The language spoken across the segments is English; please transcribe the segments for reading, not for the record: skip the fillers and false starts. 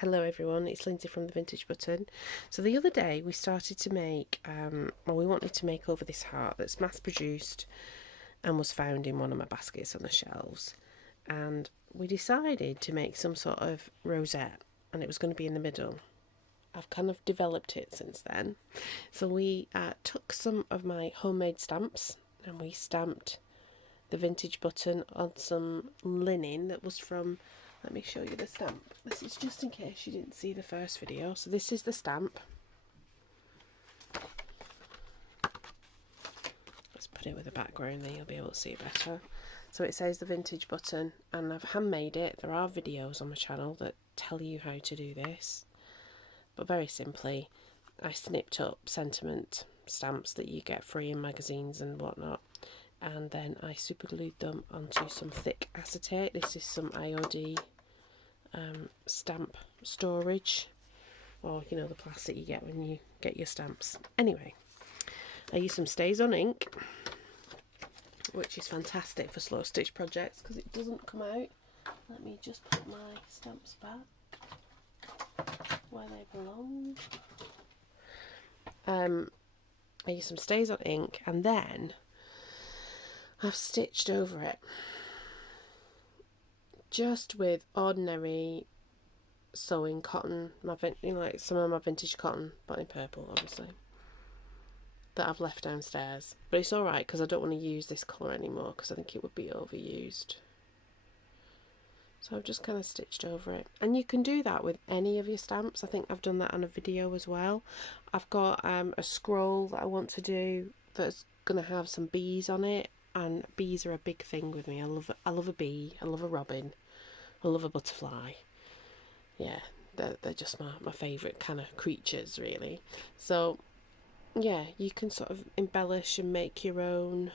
Hello everyone, it's Lindsay from the Vintage Button. So the other day we started to make, we wanted to make over this heart that's mass produced and was found in one of my baskets on the shelves. And we decided to make some sort of rosette and it was going to be in the middle. I've kind of developed it since then. So we took some of my homemade stamps and we stamped the Vintage Button on some linen that was from, let me show you the stamp. This is just in case you didn't see the first video. So this is the stamp. Let's put it with a background there, you'll be able to see it better. So it says the Vintage Button and I've handmade it. There are videos on my channel that tell you how to do this. But very simply, I snipped up sentiment stamps that you get free in magazines and whatnot. And then I super glued them onto some thick acetate. This is some IOD stamp storage, or you know, the plastic you get when you get your stamps. Anyway, I use some Stays On ink, which is fantastic for slow stitch projects because it doesn't come out. Let me just put my stamps back where they belong. I use some Stays On ink and then I've stitched over it just with ordinary sewing cotton, like some of my vintage cotton, but in purple obviously, that I've left downstairs. But it's alright because I don't want to use this colour anymore because I think it would be overused. So I've just kind of stitched over it. And you can do that with any of your stamps. I think I've done that on a video as well. I've got a scroll that I want to do that's going to have some bees on it. And bees are a big thing with me. I love a bee, I love a robin, I love a butterfly. Yeah, they're just my favourite kind of creatures really. So yeah, you can sort of embellish and make your own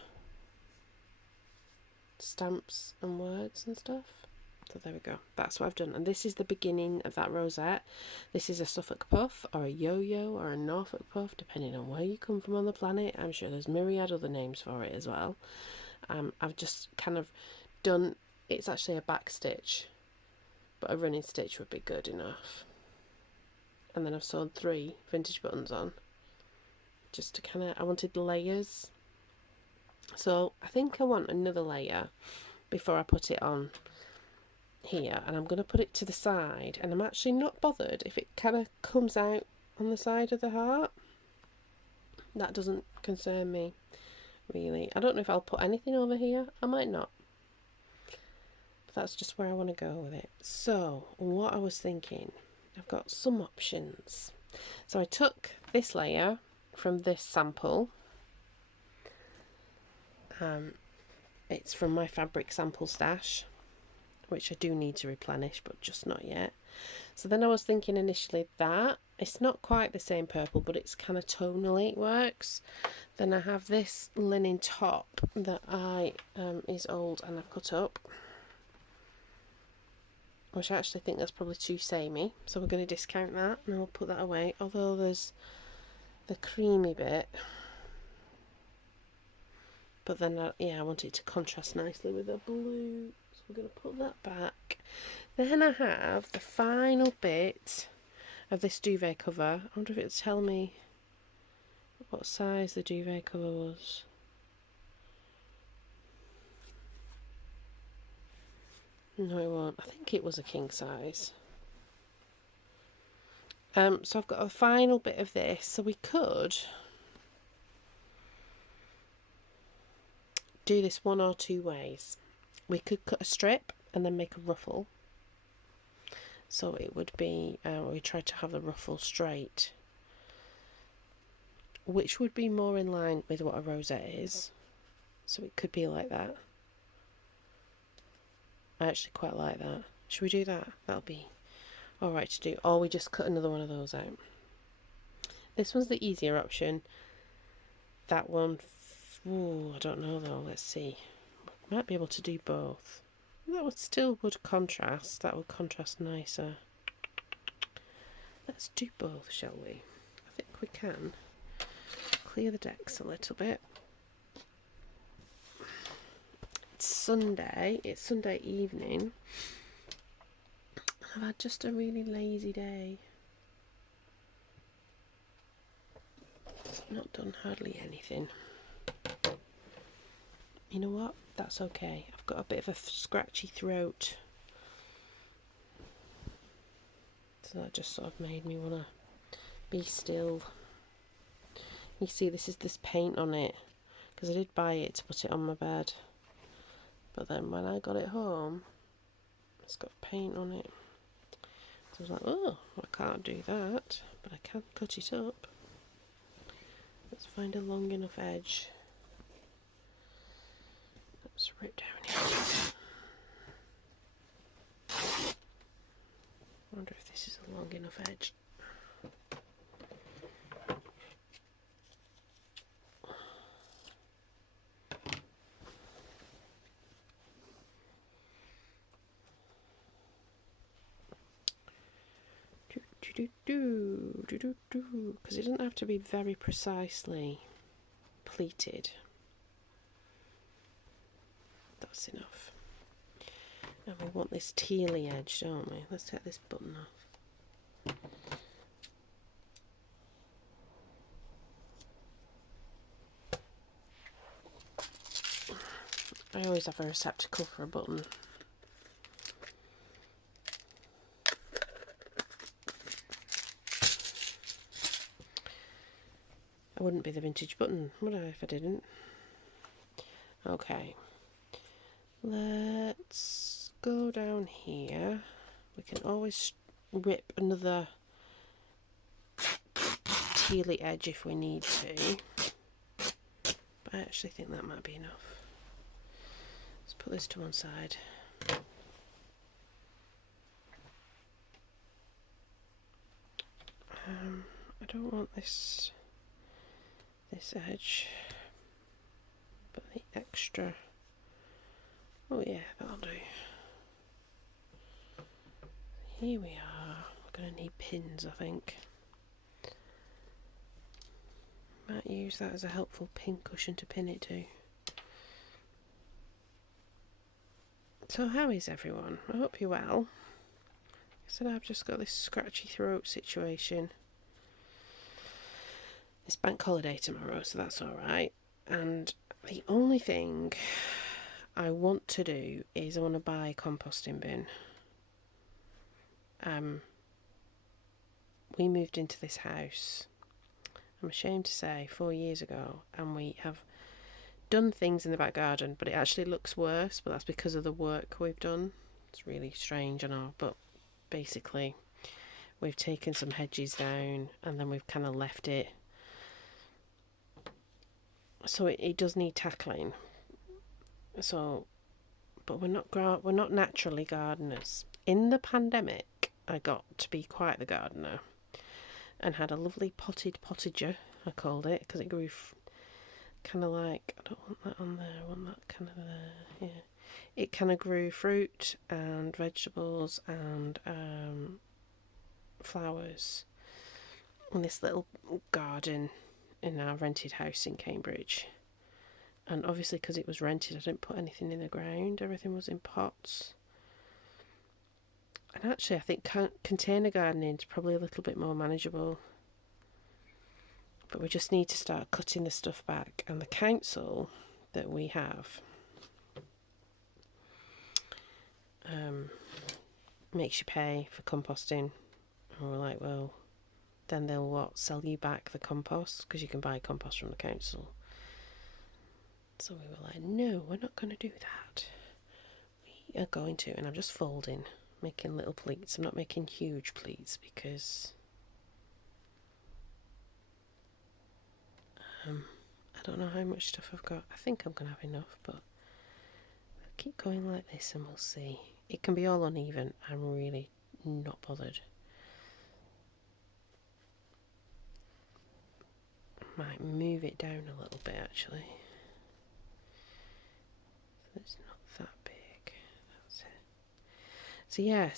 stamps and words and stuff. So there we go, that's what I've done. And this is the beginning of that rosette. This is a Suffolk puff or a yo-yo or a Norfolk puff, depending on where you come from on the planet. I'm sure there's myriad other names for it as well. I've just kind of done, it's actually a back stitch, but a running stitch would be good enough. And then I've sewed 3 vintage buttons on, just to kind of, I wanted layers. So I think I want another layer before I put it on here, and I'm going to put it to the side, and I'm actually not bothered if it kind of comes out on the side of the heart. That doesn't concern me really. I don't know if I'll put anything over here, I might not, but that's just where I want to go with it. So what I was thinking, I've got some options. So I took this layer from this sample. It's from my fabric sample stash, which I do need to replenish, but just not yet. So then I was thinking initially that it's not quite the same purple, but it's kind of tonally it works. Then I have this linen top that is old and I've cut up, which I actually think that's probably too samey, so we're going to discount that and I'll put that away. Although there's the creamy bit, but then I want it to contrast nicely with the blue. We're going to put that back. Then I have the final bit of this duvet cover. I wonder if it'll tell me what size the duvet cover was. No, it won't. I think it was a king size. So I've got a final bit of this. So we could do this one or two ways. We could cut a strip and then make a ruffle. So it would be, we tried to have the ruffle straight, which would be more in line with what a rosette is. So it could be like that. I actually quite like that. Should we do that? That'll be alright to do. Or we just cut another one of those out. This one's the easier option. That one, I don't know though, let's see. Might be able to do both. That would contrast. That would contrast nicer. Let's do both, shall we? I think we can. Clear the decks a little bit. It's Sunday evening. I've had just a really lazy day. Not done hardly anything. You know what? That's okay. I've got a bit of a scratchy throat. So that just sort of made me want to be still. You see, this paint on it. Because I did buy it to put it on my bed. But then when I got it home, it's got paint on it. So I was like, oh, I can't do that. But I can cut it up. Let's find a long enough edge. Let's rip down here. I wonder if this is a long enough edge. Because it doesn't have to be very precisely pleated. That's enough. And we want this tealy edge, don't we? Let's take this button off. I always have a receptacle for a button. I wouldn't be the vintage button, would I, if I didn't? Okay. Let's go down here. We can always rip another tealy edge if we need to. But I actually think that might be enough. Let's put this to one side. I don't want this edge, but the extra. Oh yeah, that'll do. Here we are. We're going to need pins, I think. Might use that as a helpful pin cushion to pin it to. So how is everyone? I hope you're well. I said I've just got this scratchy throat situation. It's bank holiday tomorrow, so that's alright. And the only thing I want to do is I want to buy a composting bin. We moved into this house, I'm ashamed to say, 4 years ago, and we have done things in the back garden, but it actually looks worse, but that's because of the work we've done. It's really strange, I know, but basically we've taken some hedges down and then we've kind of left it. So it does need tackling. So, but we're not naturally gardeners. In the pandemic, I got to be quite the gardener, and had a lovely potted potager, I called it, because it grew kind of like, I don't want that on there, I want that kind of there, yeah. It kind of grew fruit and vegetables and flowers in this little garden in our rented house in Cambridge. And obviously because it was rented, I didn't put anything in the ground, everything was in pots. And actually I think container gardening is probably a little bit more manageable. But we just need to start cutting the stuff back. And the council that we have makes you pay for composting. And we're like, well, then they'll sell you back the compost, because you can buy compost from the council. So we were like, no, we're not going to do that. We are going to, and I'm just folding, making little pleats. I'm not making huge pleats because I don't know how much stuff I've got. I think I'm going to have enough, but we'll keep going like this and we'll see. It can be all uneven. I'm really not bothered. Might move it down a little bit actually. So it's not that big. That's it. So yeah,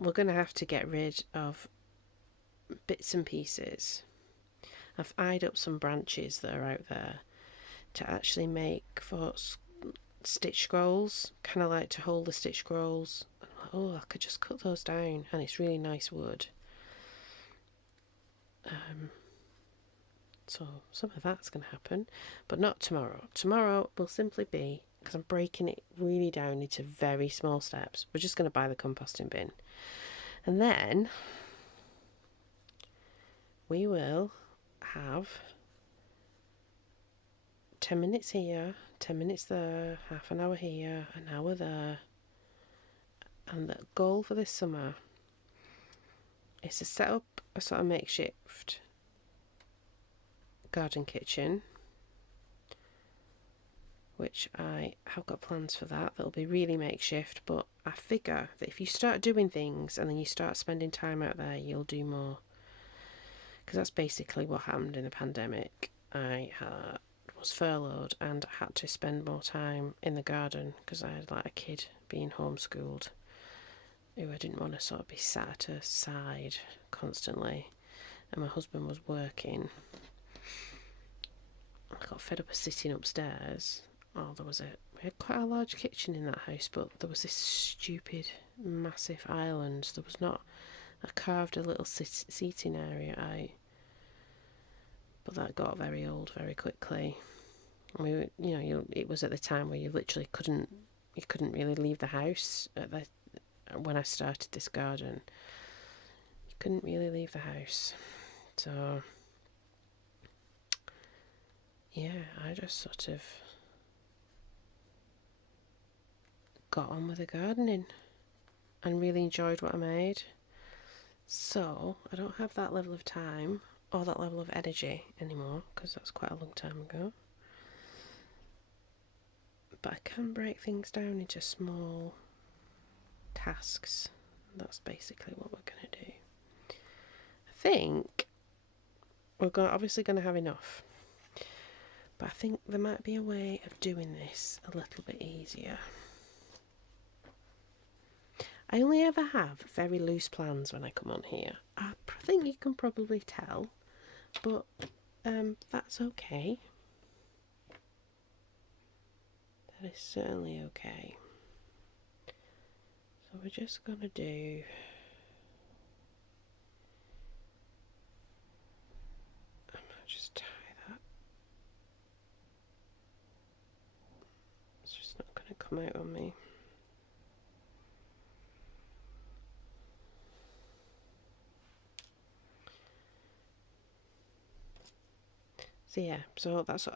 we're going to have to get rid of bits and pieces. I've eyed up some branches that are out there to actually make for stitch scrolls, kind of like to hold the stitch scrolls oh, I could just cut those down, and it's really nice wood. So some of that's going to happen, but not tomorrow. Tomorrow will simply be, because I'm breaking it really down into very small steps, we're just going to buy the composting bin. And then we will have 10 minutes here, 10 minutes there, half an hour here, an hour there. And the goal for this summer is to set up a sort of makeshift garden kitchen, which I have got plans for that. That'll be really makeshift, but I figure that if you start doing things and then you start spending time out there, you'll do more. Because that's basically what happened in the pandemic. I was furloughed and had to spend more time in the garden because I had like a kid being homeschooled who I didn't want to sort of be sat at her side constantly, and my husband was working. I got fed up of sitting upstairs. We had quite a large kitchen in that house, but there was this stupid massive island. There was not I carved a little seating area out, but that got very old very quickly. It was at the time where you literally couldn't really leave the house. When I started this garden, you couldn't really leave the house. So yeah, I just sort of got on with the gardening and really enjoyed what I made. So I don't have that level of time or that level of energy anymore, because that's quite a long time ago. But I can break things down into small tasks. That's basically what we're going to do. I think we're obviously going to have enough, but I think there might be a way of doing this a little bit easier. I only ever have very loose plans when I come on here. I think you can probably tell, but that's okay. That is certainly okay. So we're just going to do... I might just tie that. It's just not going to come out on me. So yeah, so that's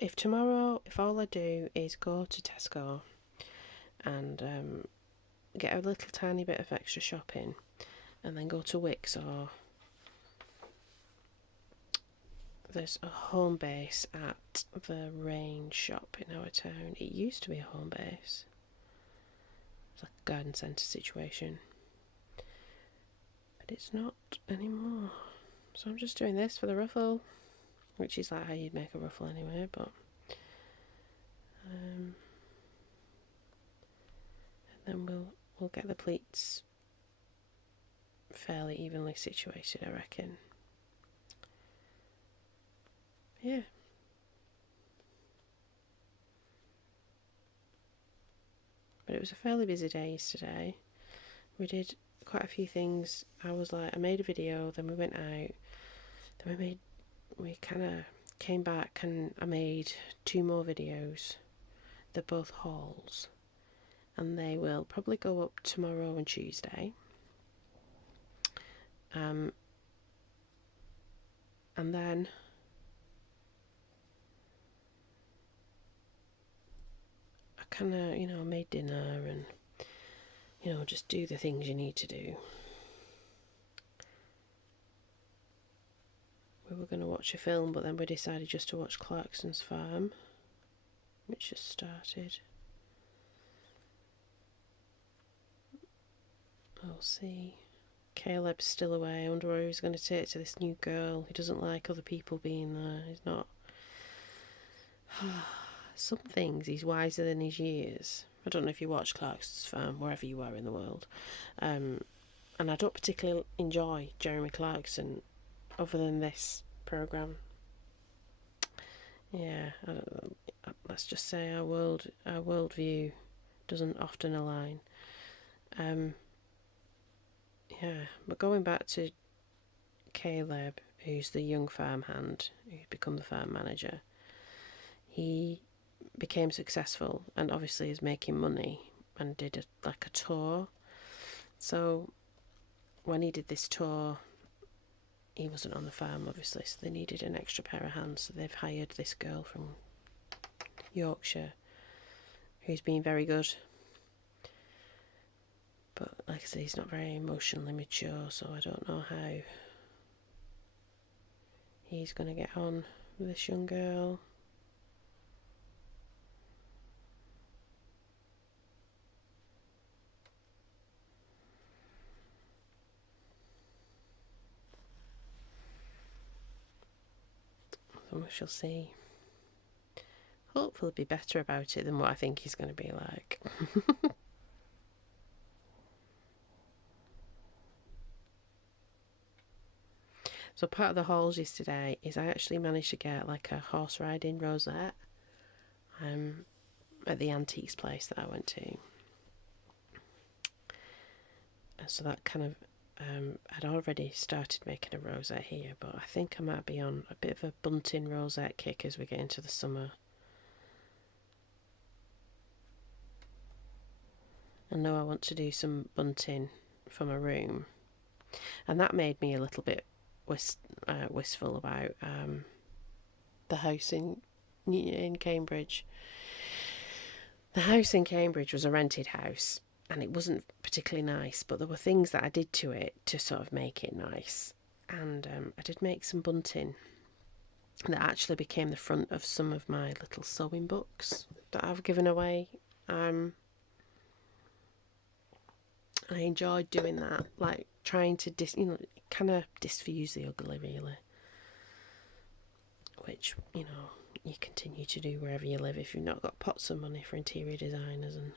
if tomorrow, if all I do is go to Tesco and get a little tiny bit of extra shopping, and then go to Wickes, or there's a home base at the Range shop in our town. It used to be a home base. It's like a garden centre situation, but it's not anymore. So I'm just doing this for the ruffle, which is like how you'd make a ruffle anyway, but and then we'll get the pleats fairly evenly situated, I reckon. Yeah. But it was a fairly busy day yesterday. We did quite a few things. I made a video, then we went out, then we kind of came back and I made 2 more videos. They're both hauls, and they will probably go up tomorrow and Tuesday. And then I kind of, made dinner and, just do the things you need to do. We were going to watch a film, but then we decided just to watch Clarkson's Farm, which just started. I'll see. Caleb's still away. I wonder where he's going to take to this new girl. He doesn't like other people being there. He's not... Some things he's wiser than his years. I don't know if you watch Clarkson's Farm, wherever you are in the world. And I don't particularly enjoy Jeremy Clarkson, other than this programme. Yeah, let's just say our worldview doesn't often align. Yeah, but going back to Caleb, who's the young farmhand who's become the farm manager, he became successful and obviously is making money and did a tour. So when he did this tour, he wasn't on the farm obviously, so they needed an extra pair of hands, so they've hired this girl from Yorkshire who's been very good. But like I said, he's not very emotionally mature, so I don't know how he's going to get on with this young girl. So we shall see. Hopefully be better about it than what I think he's going to be like. So part of the hauls yesterday is I actually managed to get like a horse riding Rosette at the antiques place that I went to. And so that kind of I'd already started making a rosette here, but I think I might be on a bit of a bunting rosette kick as we get into the summer. I know I want to do some bunting for my room, and that made me a little bit wistful about the house in Cambridge. The house in Cambridge was a rented house, and it wasn't particularly nice, but there were things that I did to it to sort of make it nice. And I did make some bunting that actually became the front of some of my little sewing books that I've given away. I enjoyed doing that, like trying to kind of diffuse the ugly, really, which you continue to do wherever you live if you've not got pots of money for interior designers and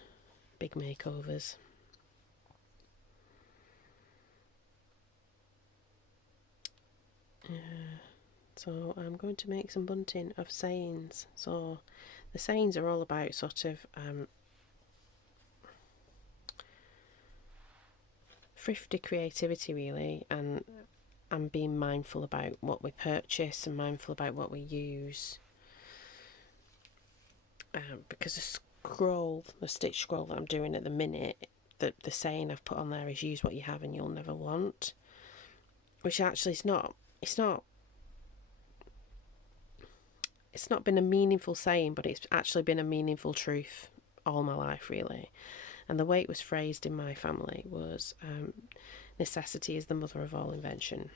big makeovers. So I'm going to make some bunting of sayings. So the sayings are all about sort of thrifty creativity, really, and being mindful about what we purchase and mindful about what we use. Because the stitch scroll that I'm doing at the minute, the saying I've put on there is use what you have and you'll never want, which actually it's not been a meaningful saying, but it's actually been a meaningful truth all my life, really. And the way it was phrased in my family was necessity is the mother of all invention.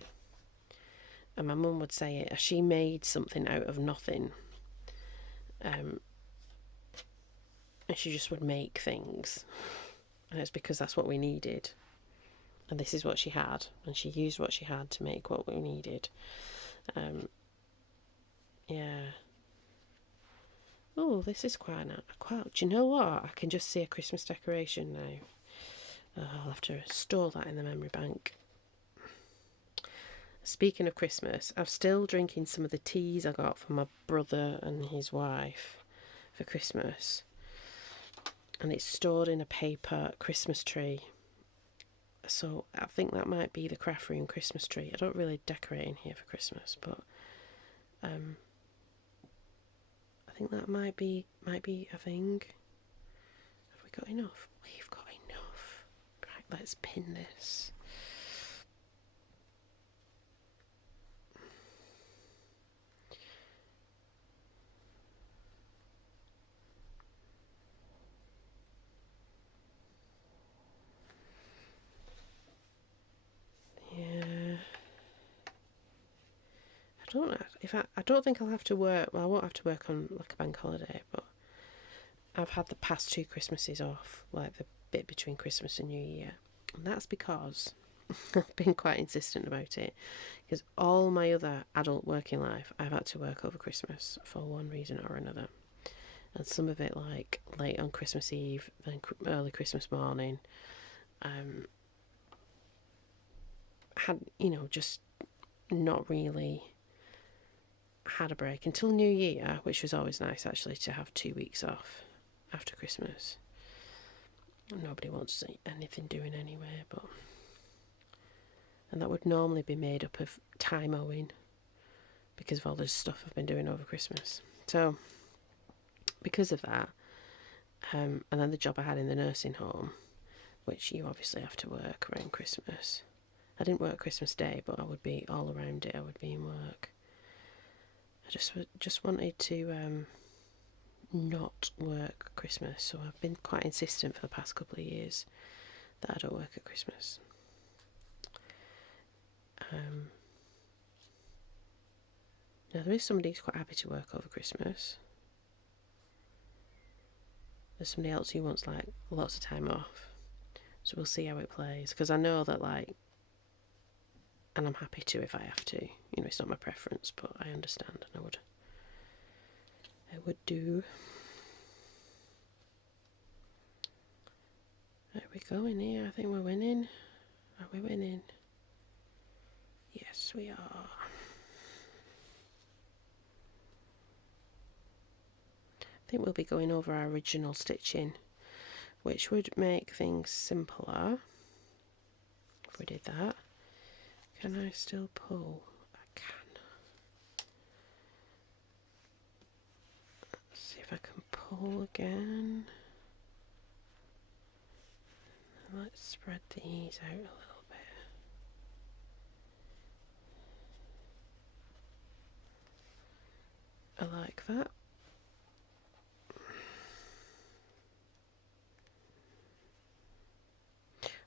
And my mum would say it, she made something out of nothing. And she just would make things. And it's because that's what we needed. And this is what she had. And she used what she had to make what we needed. Yeah. Oh, this is quite do you know what? I can just see a Christmas decoration now. I'll have to store that in the memory bank. Speaking of Christmas, I'm still drinking some of the teas I got from my brother and his wife for Christmas. And it's stored in a paper Christmas tree. So I think that might be the craft room Christmas tree. I don't really decorate in here for Christmas, but I think that might be a thing. Have we got enough? We've got enough. Right, let's pin this. Yeah. I don't think I'll have to work. Well, I won't have to work on like a bank holiday, but I've had the past 2 Christmases off, like the bit between Christmas and New Year, and that's because I've been quite insistent about it. Because all my other adult working life, I've had to work over Christmas for one reason or another, and some of it like late on Christmas Eve, then early Christmas morning. Had just not really had a break until New Year, which was always nice actually to have 2 weeks off after Christmas. Nobody wants anything doing anyway, but... And that would normally be made up of time owing because of all this stuff I've been doing over Christmas. So, because of that, and then the job I had in the nursing home, which you obviously have to work around Christmas. I didn't work Christmas Day, but I would be all around it. I would be in work. I just wanted to not work Christmas, so I've been quite insistent for the past couple of years that I don't work at Christmas. Now there is somebody who's quite happy to work over Christmas. There's somebody else who wants like lots of time off, so we'll see how it plays, because I know that like, and I'm happy to if I have to, you know, it's not my preference, but I understand, and I would do. Are we going here? I think we're winning. Are we winning? Yes, we are. I think we'll be going over our original stitching, which would make things simpler if we did that. Can I still pull? I can. Let's see if I can pull again. Let's spread these out a little bit. I like that.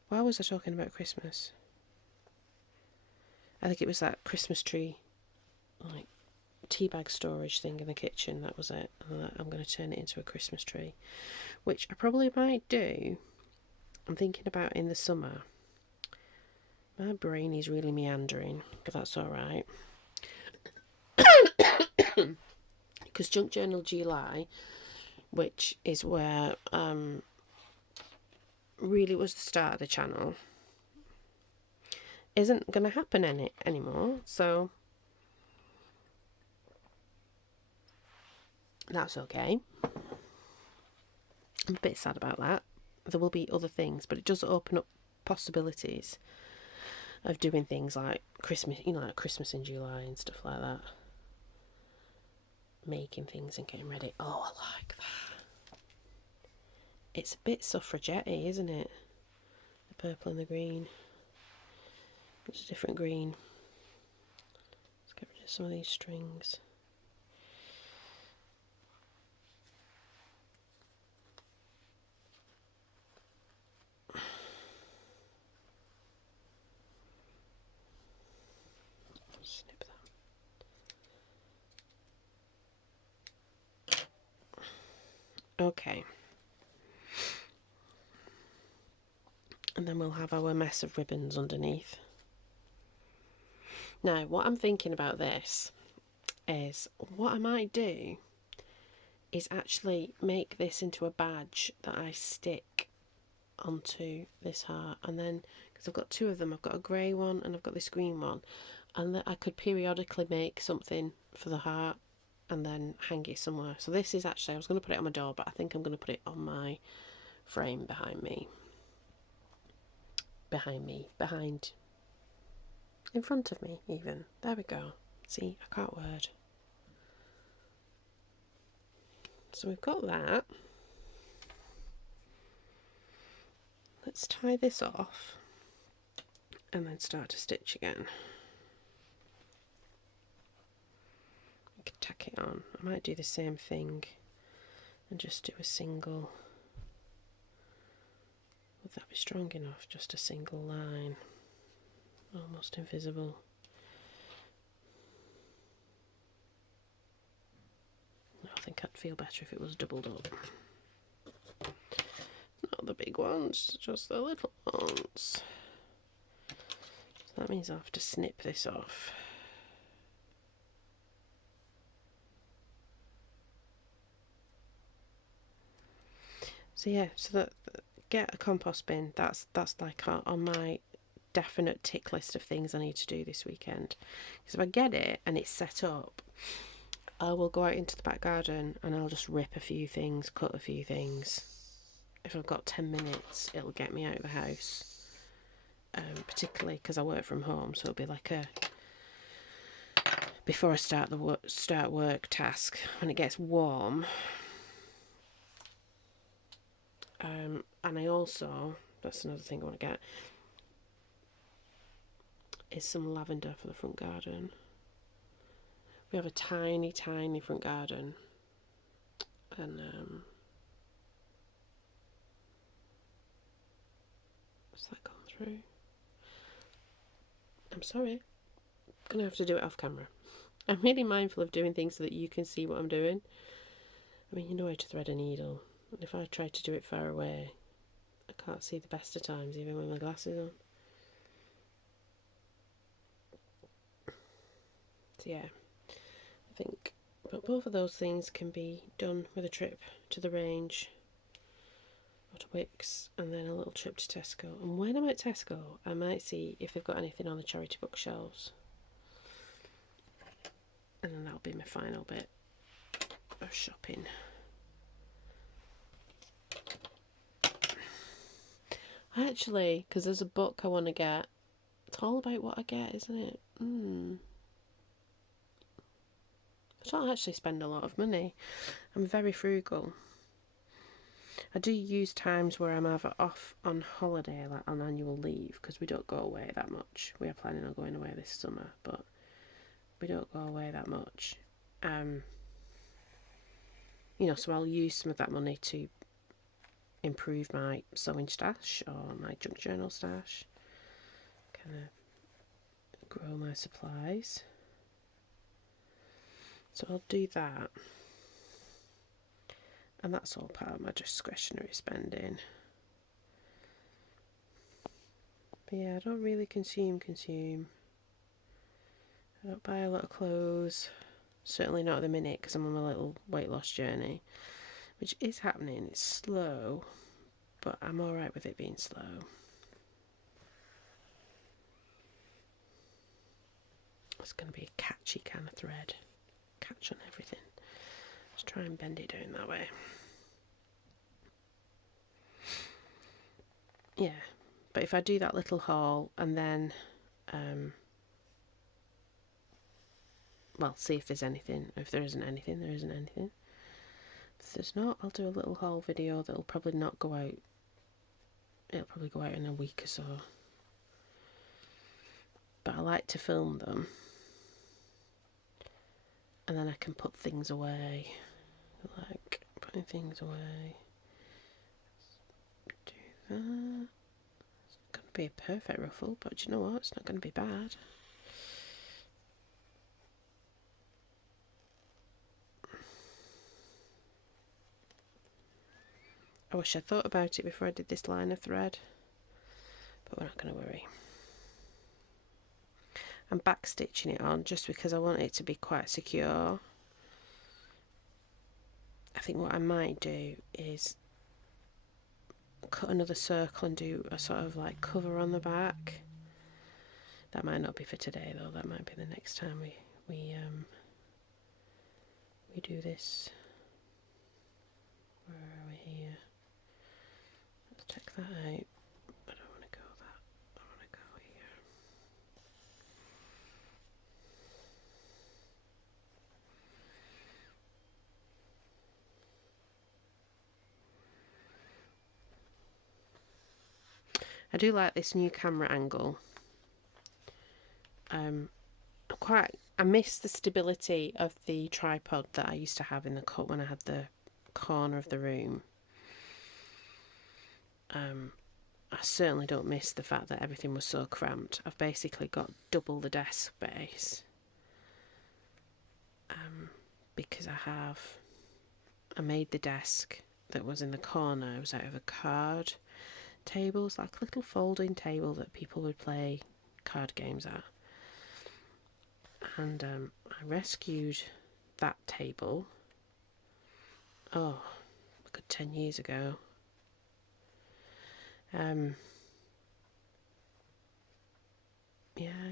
Why was I talking about Christmas? I think it was that Christmas tree, like, tea bag storage thing in the kitchen. That was it. I'm going to turn it into a Christmas tree, which I probably might do. I'm thinking about in the summer. My brain is really meandering, but that's alright. Because Junk Journal July, which is where really was the start of the channel, isn't going to happen anymore, so that's okay. I'm a bit sad about that. There will be other things, but it does open up possibilities of doing things like Christmas, you know, like Christmas in July and stuff like that. Making things and getting ready. Oh, I like that. It's a bit suffragette-y, isn't it? The purple and the green. It's a different green. Let's get rid of some of these strings. Snip that. Okay. And then we'll have our mess of ribbons underneath. Now, what I'm thinking about this is, what I might do is actually make this into a badge that I stick onto this heart, and then, because I've got two of them, I've got a grey one and I've got this green one, and that I could periodically make something for the heart and then hang it somewhere. So this is actually, I was going to put it on my door, but I think I'm going to put it on my frame behind, in front of me even. There we go. See, I can't word. So we've got that. Let's tie this off and then start to stitch again. I can tack it on. I might do the same thing and just do a single. Would that be strong enough? Just a single line. Almost invisible. I think I'd feel better if it was doubled up. Not the big ones, just the little ones. So that means I have to snip this off. So yeah, so that get a compost bin. That's like on my definite tick list of things I need to do this weekend. Because if I get it and it's set up, I will go out into the back garden and I'll just rip a few things, cut a few things, if I've got 10 minutes, it'll get me out of the house. Particularly because I work from home, so it'll be like a before I start work task when it gets warm. And I also, that's another thing I want to get, is some lavender for the front garden. We have a tiny, tiny front garden, and what's that gone through? I'm sorry, I'm gonna have to do it off camera. I'm really mindful of doing things so that you can see what I'm doing. I mean, you know how to thread a needle, and if I try to do it far away, I can't see the best of times, even with my glasses on. So yeah, I think, but both of those things can be done with a trip to the range or to Wickes, and then a little trip to Tesco. And when I'm at Tesco, I might see if they've got anything on the charity bookshelves, and then that'll be my final bit of shopping. Actually, because there's a book I want to get. It's all about what I get, isn't it? I don't actually spend a lot of money. I'm very frugal. I do use times where I'm either off on holiday, like on annual leave, because we don't go away that much. We are planning on going away this summer, but we don't go away that much. So I'll use some of that money to improve my sewing stash or my junk journal stash. Kind of grow my supplies. So I'll do that. And that's all part of my discretionary spending. But yeah, I don't really consume. I don't buy a lot of clothes. Certainly not at the minute because I'm on my little weight loss journey, which is happening. It's slow, but I'm alright with it being slow. It's going to be a catchy kind of thread. Catch on everything. Just try and bend it down that way. Yeah, but if I do that little haul and then see if there's anything. If there isn't anything, there isn't anything. If there's not, I'll do a little haul video that'll probably not go out. It'll probably go out in a week or so. But I like to film them. And then I can put things away. Like putting things away. Do that. It's not going to be a perfect ruffle, but do you know what? It's not going to be bad. I wish I thought about it before I did this line of thread, but we're not going to worry. I'm back stitching it on just because I want it to be quite secure. I think what I might do is cut another circle and do a sort of like cover on the back. That might not be for today though, that might be the next time we do this. Where are we here? Let's check that out. I don't want to go that. I want to go here. I do like this new camera angle. I miss the stability of the tripod that I used to have in the cut when I had the corner of the room. I certainly don't miss the fact that everything was so cramped. I've basically got double the desk space. Because I made the desk that was in the corner, it was out of a card table. It's like a little folding table that people would play card games at. And I rescued that table, a good 10 years ago. A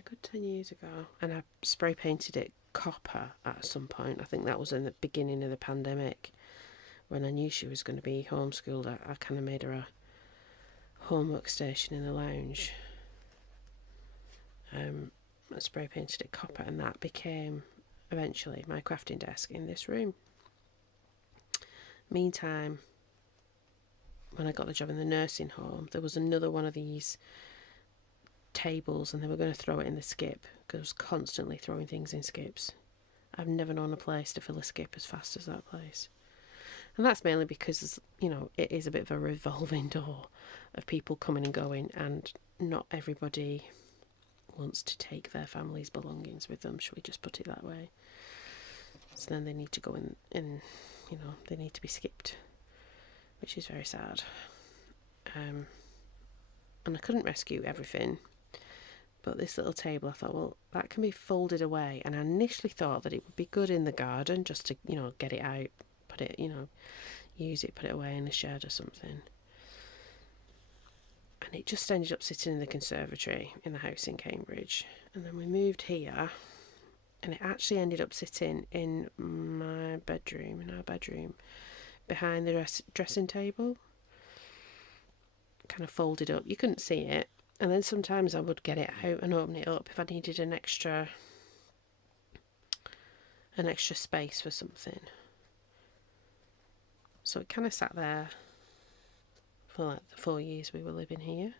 good 10 years ago. And I spray painted it copper at some point. I think that was in the beginning of the pandemic. when I knew she was going to be homeschooled, I kind of made her a homework station in the lounge. I spray painted it copper, and that became eventually my crafting desk in this room. Meantime, when I got the job in the nursing home, there was another one of these tables, and they were going to throw it in the skip, because I was constantly throwing things in skips. I've never known a place to fill a skip as fast as that place. And that's mainly because, it is a bit of a revolving door of people coming and going, and not everybody wants to take their family's belongings with them, should we just put it that way. So then they need to go in they need to be skipped, which is very sad. And I couldn't rescue everything, but this little table, I thought, well, that can be folded away. And I initially thought that it would be good in the garden, just to, get it out, put it, use it, put it away in the shed or something. And it just ended up sitting in the conservatory in the house in Cambridge. And then we moved here, and it actually ended up sitting in our bedroom, behind the dressing table, kind of folded up. You couldn't see it. And then sometimes I would get it out and open it up if I needed an extra space for something. So it kind of sat there for like the 4 years we were living here,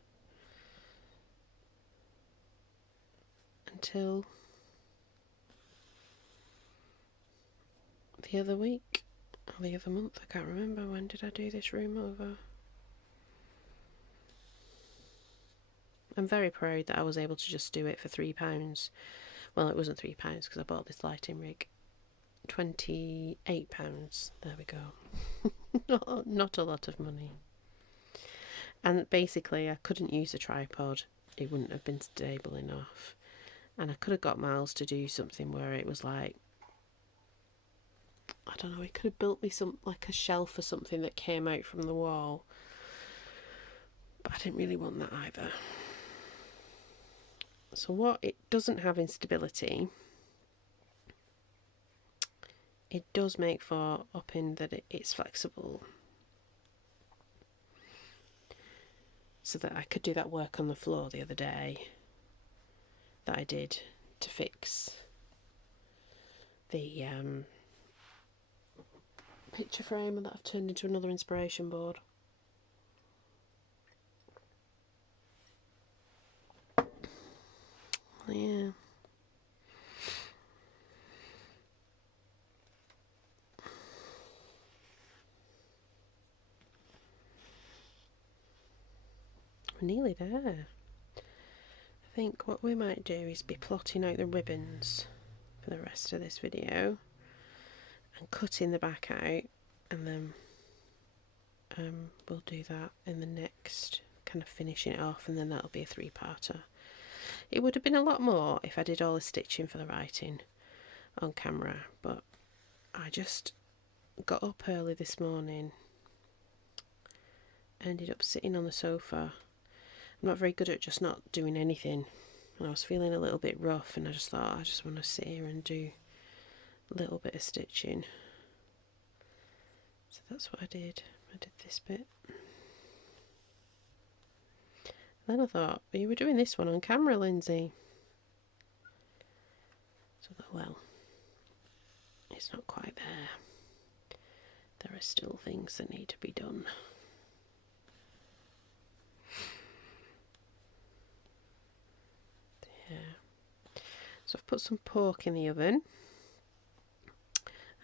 until the other week or the other month. I can't remember. When did I do this room over? I'm very proud that I was able to just do it for £3. Well, it wasn't £3 because I bought this lighting rig. £28. There we go. Not a lot of money. And basically I couldn't use a tripod. It wouldn't have been stable enough. And I could have got Miles to do something where it was like, I don't know, he could have built me like a shelf or something that came out from the wall. But I didn't really want that either. So what it doesn't have in stability, it does make for up in that it's flexible. So that I could do that work on the floor the other day that I did to fix the picture frame that I've turned into another inspiration board. Yeah. We're nearly there. I think what we might do is be plotting out the ribbons for the rest of this video and cutting the back out, and then we'll do that in the next, kind of finishing it off, and then that'll be a 3-parter. It would have been a lot more if I did all the stitching for the writing on camera, but I just got up early this morning, ended up sitting on the sofa. I'm not very good at just not doing anything, and I was feeling a little bit rough, and I just thought I just want to sit here and do a little bit of stitching. So that's what I did. I did this bit. Then I thought, well, you were doing this one on camera, Lindsay. So I thought, well, it's not quite there. There are still things that need to be done. Yeah. So I've put some pork in the oven.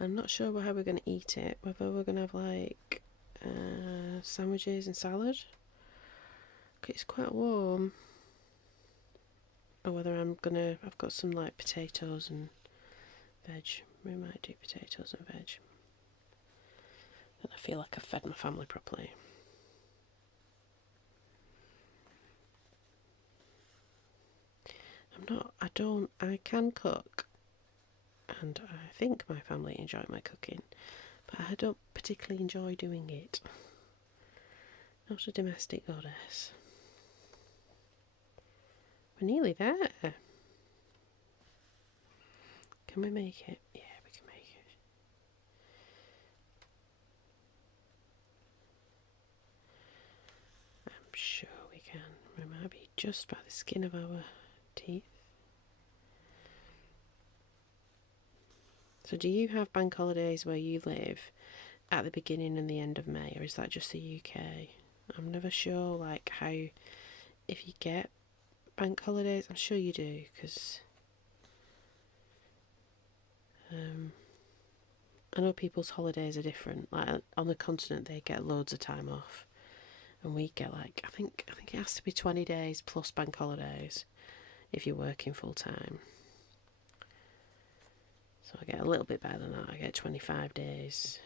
I'm not sure how we're going to eat it. Whether we're going to have like sandwiches and salad. It's quite warm. Or whether I've got some like potatoes and veg. We might do potatoes and veg. And I feel like I've fed my family properly. I can cook, and I think my family enjoy my cooking, but I don't particularly enjoy doing it. Not a domestic goddess. We're nearly there. Can we make it? Yeah, we can make it. just by the skin of our teeth. So do you have bank holidays where you live at the beginning and the end of May, or is that just the UK? I'm never sure, like, how, if you get bank holidays. I'm sure you do, because I know people's holidays are different. Like, on the continent, they get loads of time off, and we get, like, I think it has to be 20 days plus bank holidays if you're working full time. So I get a little bit better than that. I get 25 days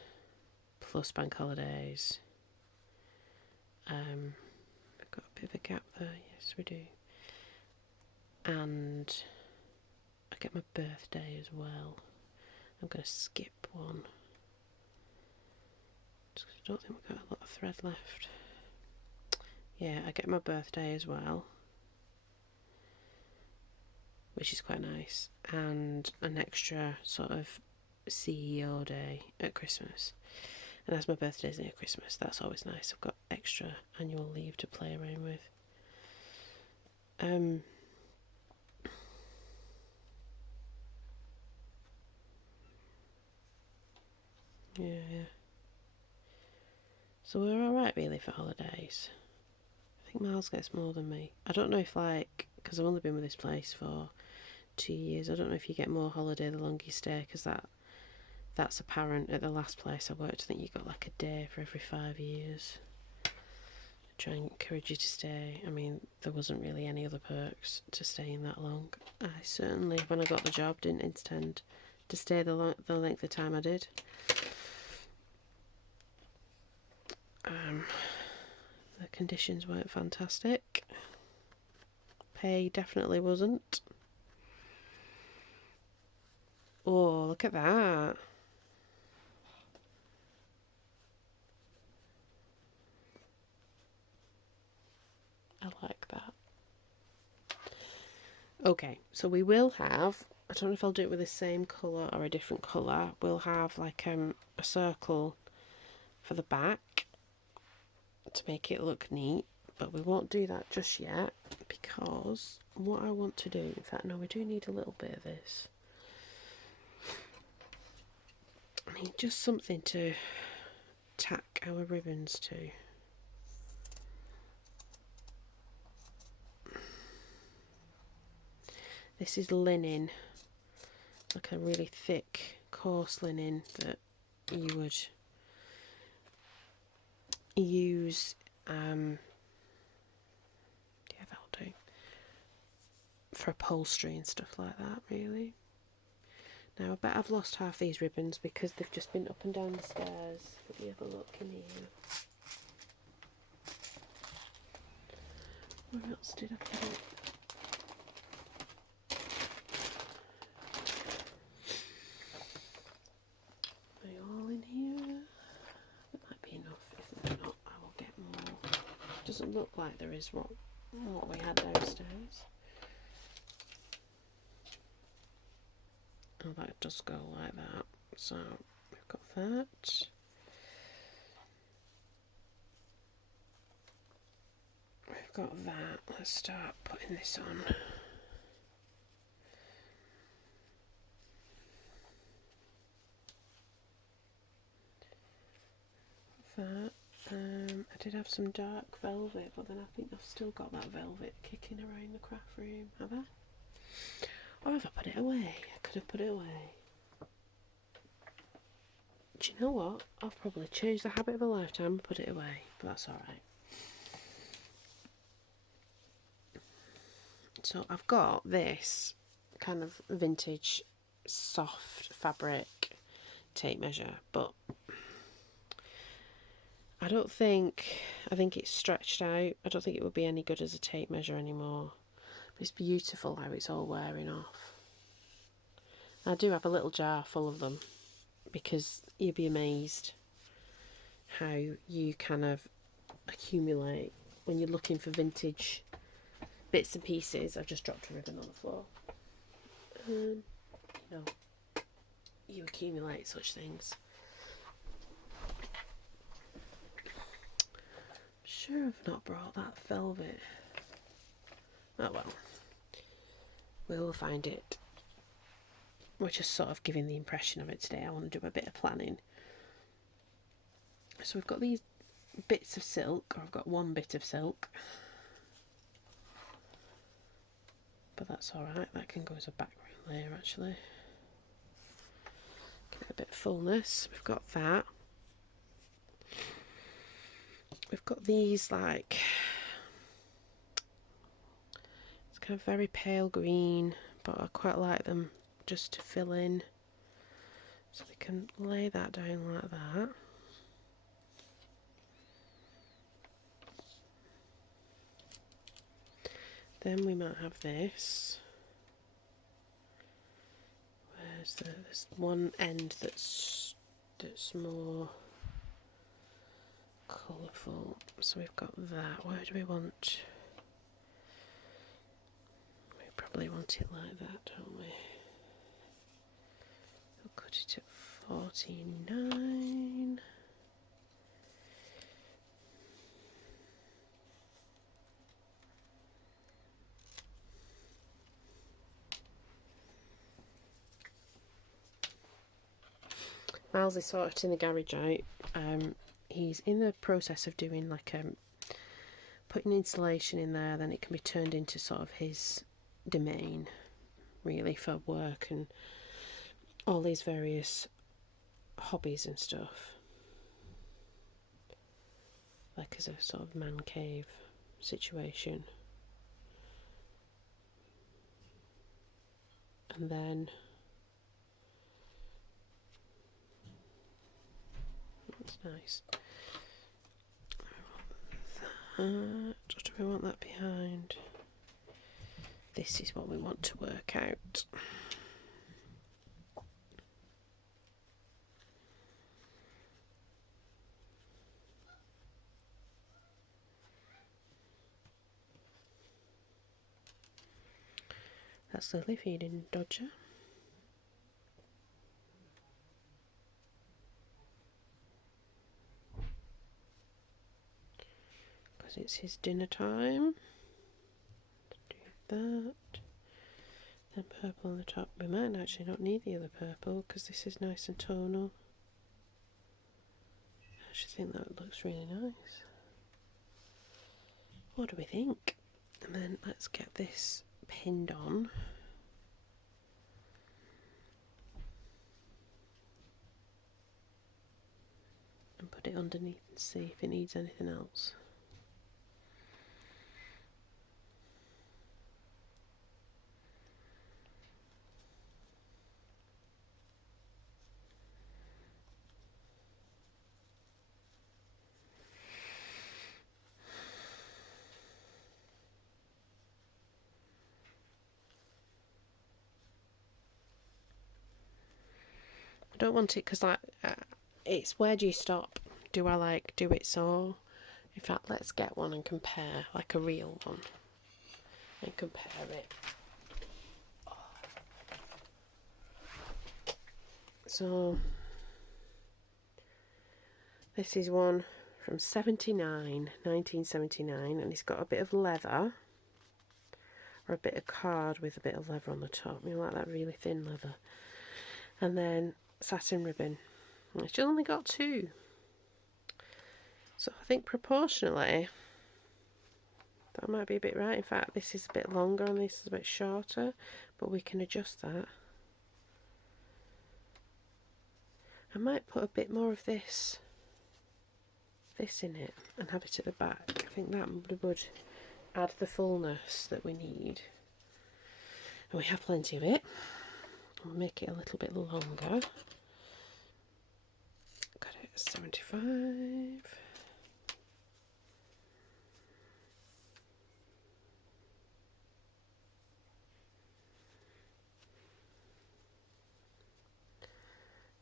plus bank holidays. We've got a bit of a gap there. Yes, we do. And I get my birthday as well. I'm going to skip one, just 'cause I don't think we've got a lot of thread left. Yeah, I get my birthday as well, which is quite nice, and an extra sort of CEO day at Christmas. And as my birthday's near Christmas, that's always nice. I've got extra annual leave to play around with. Yeah. So we're alright really for holidays. I think Miles gets more than me. I don't know if, like, because I've only been with this place for 2 years, I don't know if you get more holiday the longer you stay, because that's apparent at the last place I worked. I think you got like a day for every 5 years. Try and encourage you to stay. I mean, there wasn't really any other perks to staying that long. I certainly, when I got the job, didn't intend to stay the length of time I did. The conditions weren't fantastic. Pay definitely wasn't. Oh, look at that. I like that. Okay, so we will have, I don't know if I'll do it with the same colour or a different colour. We'll have like a circle for the back to make it look neat, but we won't do that just yet, because what I want to do, in fact no, we do need a little bit of this. I need just something to tack our ribbons to. This is linen, like a really thick, coarse linen that you would use, yeah, that'll do, for upholstery and stuff like that, really. Now, I bet I've lost half these ribbons because they've just been up and down the stairs. Let me have a look in here. Where else did I put it? Are they all in here? That might be enough. If they're not, I will get more. Doesn't look like there is what we had downstairs. Oh, that does go like that. So we've got that. We've got that. Let's start putting this on. That. I did have some dark velvet, but then I think I've still got that velvet kicking around the craft room. Have I? Or have I put it away? I could have put it away. Do you know what? I've probably changed the habit of a lifetime and put it away, but that's alright. So I've got this kind of vintage soft fabric tape measure, but I think it's stretched out. I don't think it would be any good as a tape measure anymore. But it's beautiful how it's all wearing off. I do have a little jar full of them, because you'd be amazed how you kind of accumulate when you're looking for vintage bits and pieces. I've just dropped a ribbon on the floor. You accumulate such things. I'm sure I've not brought that velvet. Oh well, we will find it. We're just sort of giving the impression of it today. I want to do a bit of planning. So we've got these bits of silk, or I've got one bit of silk. But that's alright, that can go as a background layer actually. Give it a bit of fullness. We've got that. We've got these like, it's kind of very pale green, but I quite like them just to fill in. So we can lay that down like that. Then we might have this. Where's there's one end that's more colourful. So we've got that. Where do we want? We probably want it like that, don't we? We'll cut it at 49. Miles is sorting the garage out. He's in the process of doing like putting insulation in there, then it can be turned into sort of his domain really for work and all these various hobbies and stuff, like as a sort of man cave situation. And then that's nice. Or do we want that behind? This is what we want to work out. That's Lily feeding Dodger. Because it's his dinner time. Do that. Then purple on the top. We might actually not need the other purple because this is nice and tonal. I actually think that looks really nice. What do we think? And then let's get this pinned on. And put it underneath and see if it needs anything else. I don't want it because it's where do you stop? Do I do it so? In fact, let's get one and compare, like a real one, and compare it. So this is one from 1979, and it's got a bit of leather, or a bit of card with a bit of leather on the top. You know, like that really thin leather. And then satin ribbon. It's only got 2. So I think proportionally that might be a bit right. In fact, this is a bit longer and this is a bit shorter, but we can adjust that. I might put a bit more of this in it and have it at the back. I think that would add the fullness that we need. And we have plenty of it. We'll make it a little bit longer. Got it at 75.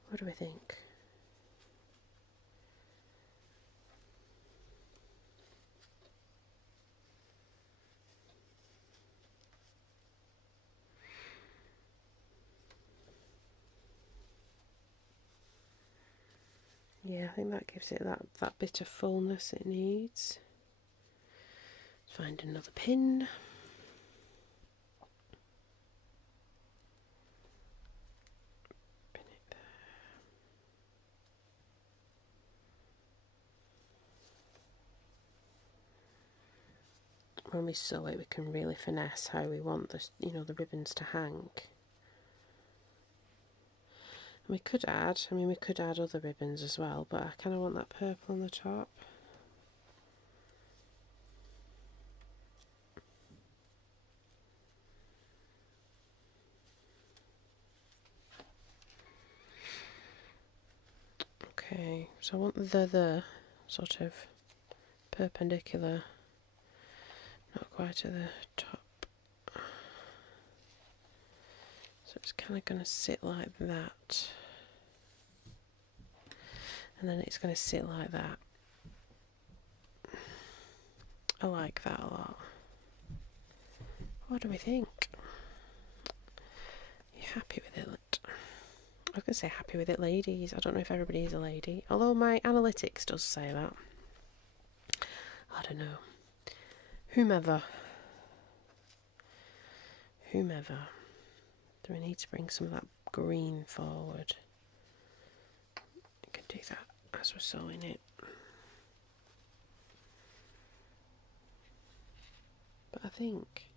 What do we think? Yeah, I think that gives it that bit of fullness it needs. Let's find another pin. when we sew it, we can really finesse how we want the, you know, the ribbons to hang. And we could add, I mean, we could add other ribbons as well, but I kind of want that purple on the top. Okay, so I want the sort of perpendicular, not quite at the top. So it's kind of going to sit like that. And then it's going to sit like that. I like that a lot. What do we think? You happy with it? I was going to say happy with it, ladies. I don't know if everybody is a lady. Although my analytics does say that. I don't know. Whomever. Do we need to bring some of that green forward? We can do that as we're sewing it. But I think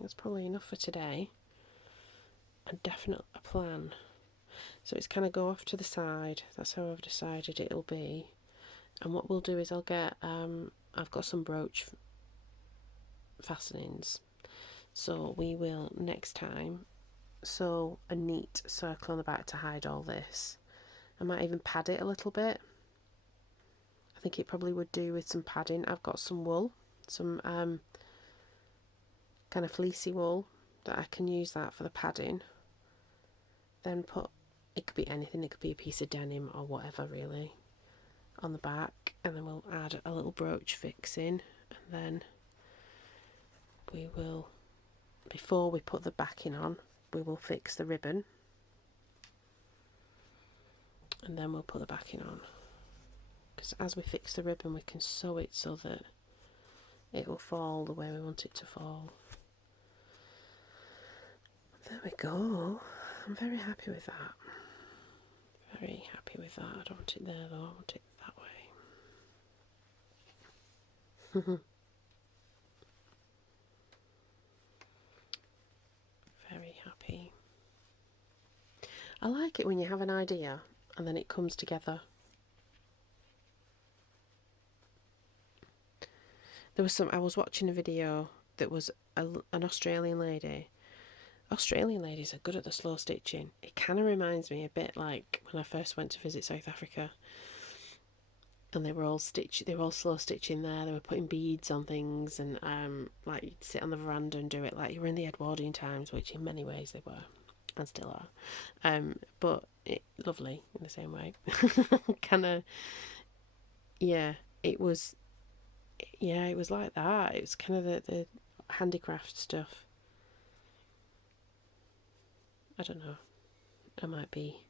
that's probably enough for today. A definite plan. So it's kind of go off to the side. That's how I've decided it'll be. And what we'll do is I'll get, I've got some brooch fastenings. So we will next time sew a neat circle on the back to hide all this. I might even pad it a little bit. I think it probably would do with some padding. I've got some wool, some kind of fleecy wool that I can use that for the padding. Then put, it could be anything, it could be a piece of denim or whatever really, on the back, and then we'll add a little brooch fixing, and then we will, before we put the backing on, we will fix the ribbon, and then we'll put the backing on, because as we fix the ribbon we can sew it so that it will fall the way we want it to fall. There we go. I'm very happy with that. Very happy with that. I don't want it there though, I want it that way. Very happy. I like it when you have an idea and then it comes together. I was watching a video that was an Australian lady. Australian ladies are good at the slow stitching. It kind of reminds me a bit like when I first went to visit South Africa, and they were all slow stitching there. They were putting beads on things, and like you'd sit on the veranda and do it like you were in the Edwardian times, which in many ways they were and still are. But lovely in the same way. Kind of, yeah. It was like that. It was kind of the handicraft stuff. I don't know. I might be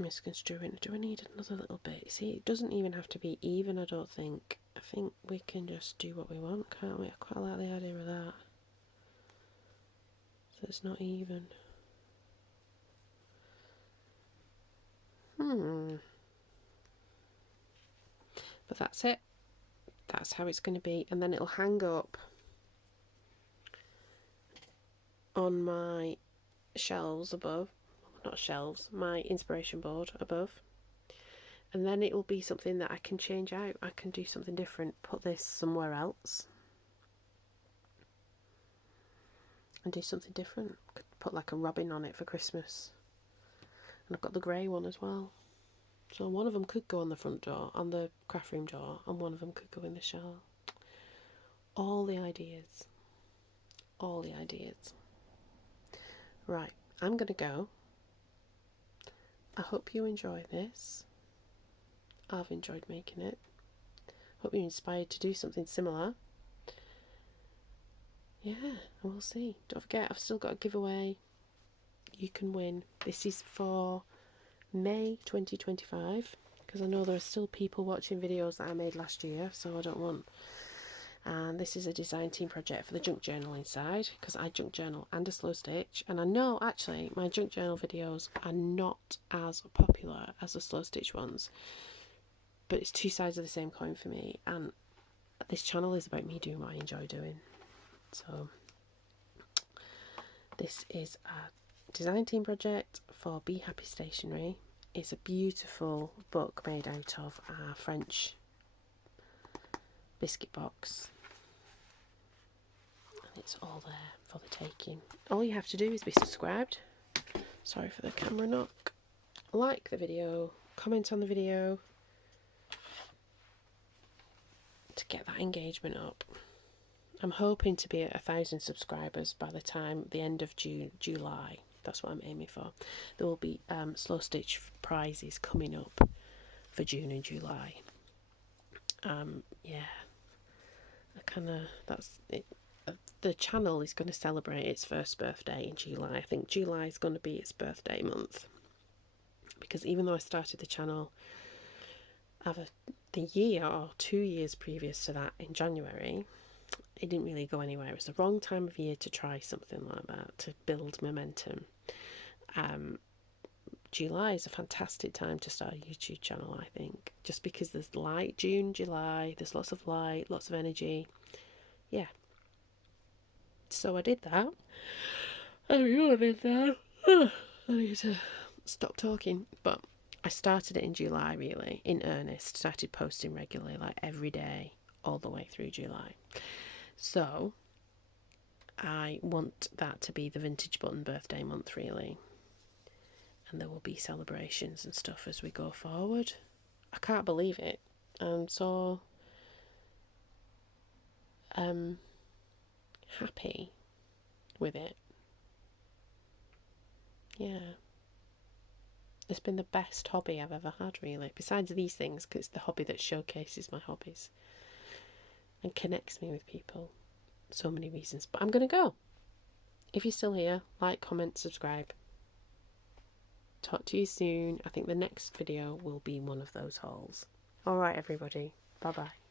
misconstruing. Do I need another little bit? See, it doesn't even have to be even, I don't think. I think we can just do what we want, can't we? I quite like the idea of that. So it's not even. But that's it. That's how it's going to be. And then it'll hang up on my shelves above. Not shelves, my inspiration board above. And then it will be something that I can change out. I can do something different. Put this somewhere else. And do something different. Could put like a robin on it for Christmas. And I've got the grey one as well. So one of them could go on the front door, on the craft room door, and one of them could go in the shelf. All the ideas. All the ideas. Right, I'm going to go. I hope you enjoy this. I've enjoyed making it. Hope you're inspired to do something similar. Yeah, and we'll see. Don't forget, I've still got a giveaway. You can win. This is for May 2025, because I know there are still people watching videos that I made last year, so I don't want. And this is a design team project for the junk journaling side, because I junk journal and a slow stitch, and I know actually my junk journal videos are not as popular as the slow stitch ones, but it's two sides of the same coin for me, and this channel is about me doing what I enjoy doing. So this is a design team project for Be Happy Stationery. It's a beautiful book made out of a French biscuit box. And it's all there for the taking. All you have to do is be subscribed. Sorry for the camera knock. Like the video, comment on the video to get that engagement up. I'm hoping to be at 1,000 subscribers by the time the end of July. That's what I'm aiming for. There will be slow stitch prizes coming up for June and July. Yeah, that's it. The channel is going to celebrate its first birthday in July. I think July is going to be its birthday month, because even though I started the channel the year or 2 years previous to that in January, it didn't really go anywhere. It was the wrong time of year to try something like that, to build momentum. July is a fantastic time to start a YouTube channel, I think, just because there's light. June, July, there's lots of light, lots of energy. Yeah. So I did that. I'm yawning now. I need to stop talking. But I started it in July, really, in earnest. Started posting regularly, like every day, all the way through July. So I want that to be the Vintage Button birthday month, really. And there will be celebrations and stuff as we go forward. I can't believe it. I'm so happy with it. Yeah. It's been the best hobby I've ever had, really. Besides these things, because it's the hobby that showcases my hobbies and connects me with people. So many reasons. But I'm going to go. If you're still here, like, comment, subscribe. Talk to you soon. I think the next video will be one of those hauls. Alright, everybody. Bye-bye.